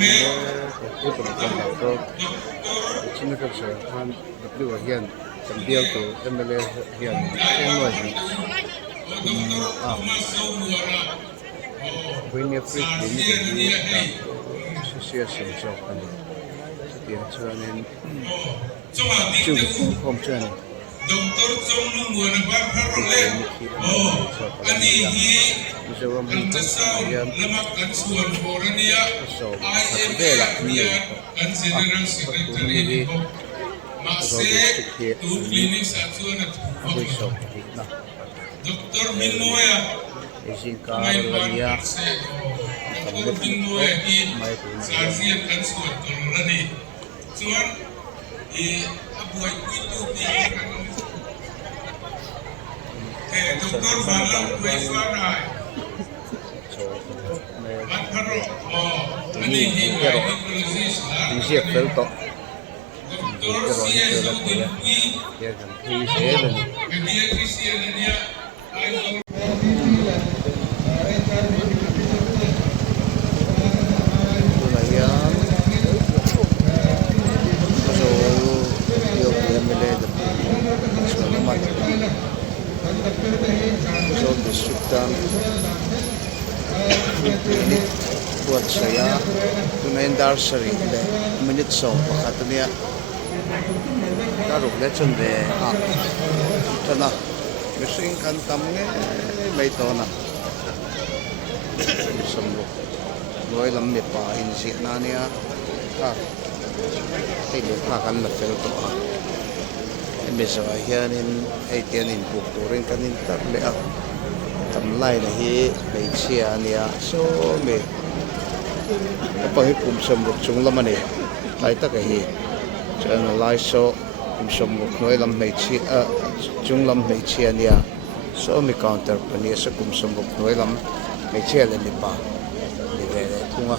cái tụi con đào to chính cái sự han W hiện chẳng điều từ MLA hiện không nói gì với nhiều free đến như cái association cho anh tiền cho nên chưa không cho nên Doktor Chong Lung na ba parole ani hi ang tasaw lamak kan suan forania IMA kan general secretary Mase tu clinic sa suan at Doktor Minmoya Minmoya Doktor Minmoya hi sarsian kan suan tolani suan abuay itu di Doktor Balang Kuiswana Mataro ani hiya đi giết tới to Doktor Sia Dinki ya kan khi sẽ lên pediatrician dia tu là ya so yo que me le de so no más so districtan ini buat saya tunain darsari le minute so pakatnya taruh le chun de thana machine kan tamne mai to na samlo loi lam me pa in si na nia ka cái le ka kan la fel to a emesa hianin ai tianin buk turin kanin tak le a tam lai na hi mai chia nia so me pa hi kum sam ruk chung lamani lai tak a hi chan lai so kum sam ruk noi lam mai chi a chung lam mai chia nia so me counter pani sa kum sam ruk noi lam mai chia le ni pa ni ve thunga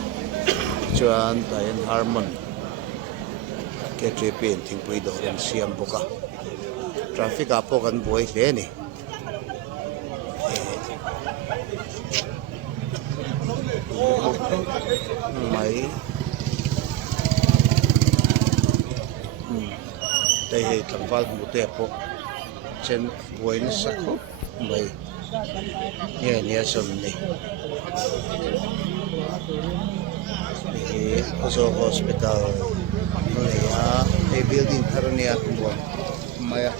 chuan tayan harmon ke trepen thing pui do ren siam boka traffic apo kan buai hle ni mai đây là tlamwal mu te po chen buai ni sakho mai ne som ni Oso hospital ya e building tharania tuwa maya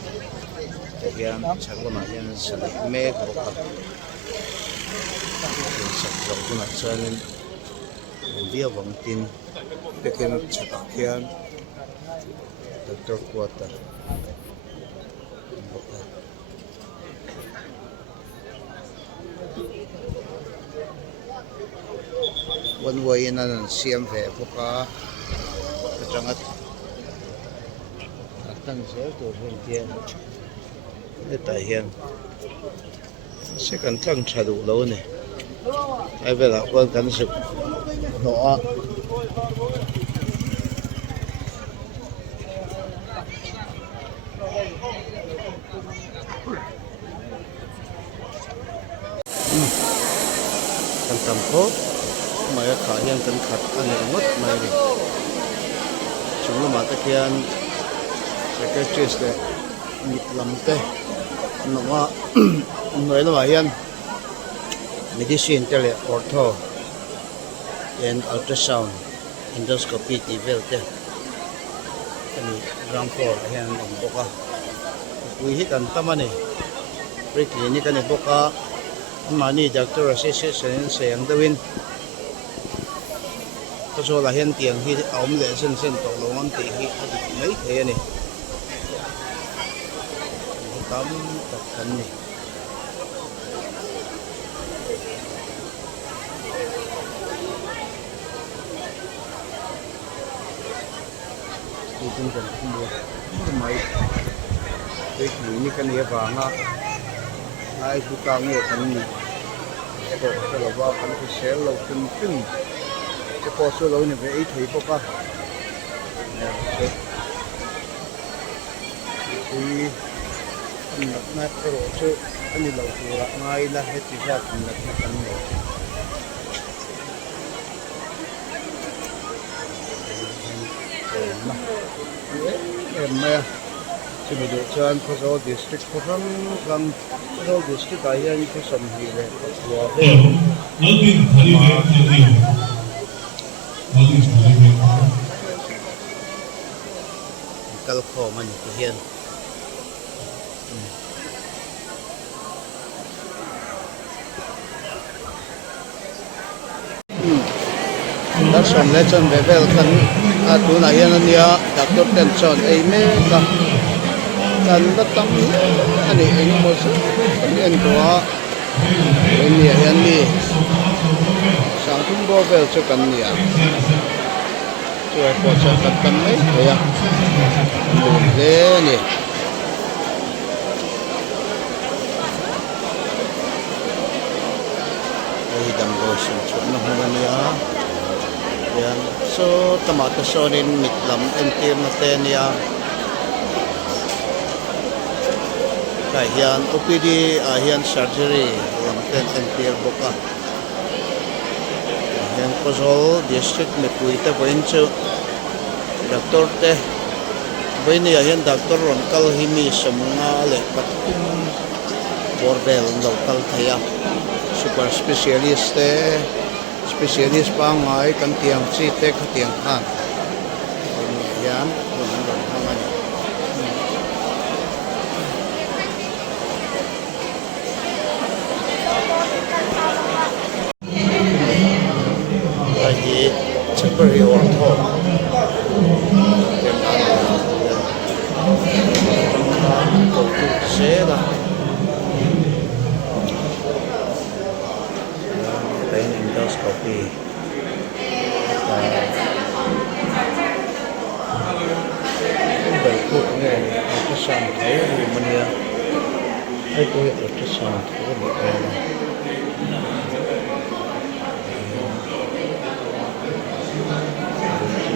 yan chagma yan sa me boka sa jokuna chanin dia wangtin peken chakyan doctor quarter boka one way na nan siam ve boka changat tang se to hian ta hian se kan tlang thadu lo ne ai vela kon kan su no a kan tam ko mai kha hian kan khat ani ngot mai ri chung ma ta kian secretaries le mit lam te no ma noi la hian medicine tele ortho and ultrasound endoscopy ti vel te ani ground floor hian om boka pui hi kan tamani pre clinic ani boka mani doctor association sayang dawin so la hian tiang hi aum le sen to lo ngan ti hi adi mai the ani tam tak kan ni itu kan mai ini kan ya banga ai buka nge kan ni to kalau ba kan ke sel lo kun ke po so lo ni ve ai thei po ka ya so na pero so ani lo pura ngai la heti ja kan na kan ni na em mẹ chỉ một độ chân có số district có răng răng số district ai hiện có sầm gì vậy của về kalau kau mana kian đã xong lấy chân về về kan tu na hian ania doctor ten chon ei me ka kan da tam ani eng mo su en ko en ni hian ni sang tum bo vel chu kan nia chu ko cha kan kan mai ya lu le ni ai dam go sum chu na hu nia yan so tomato sonin mitlam entir na tenia kay yan OPD yan surgery lam ten entir boka yan Pozol district me puita boincho doctor te boini yan doctor ronkal himi samunga le patum bordel local thaya super specialist te specialist pa ngai kan tiang chi te ka tiang khan yan ron hangan ai temporary ortho ko ku se da endoscopy berikut ni ultrasound tahu mana itu ultrasound tahu mana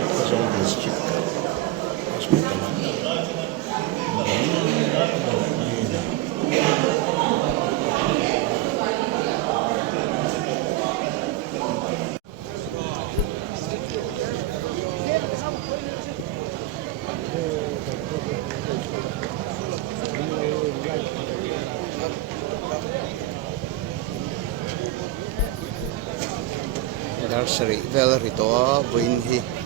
ultrasound district hospital nursery vel rito buin hi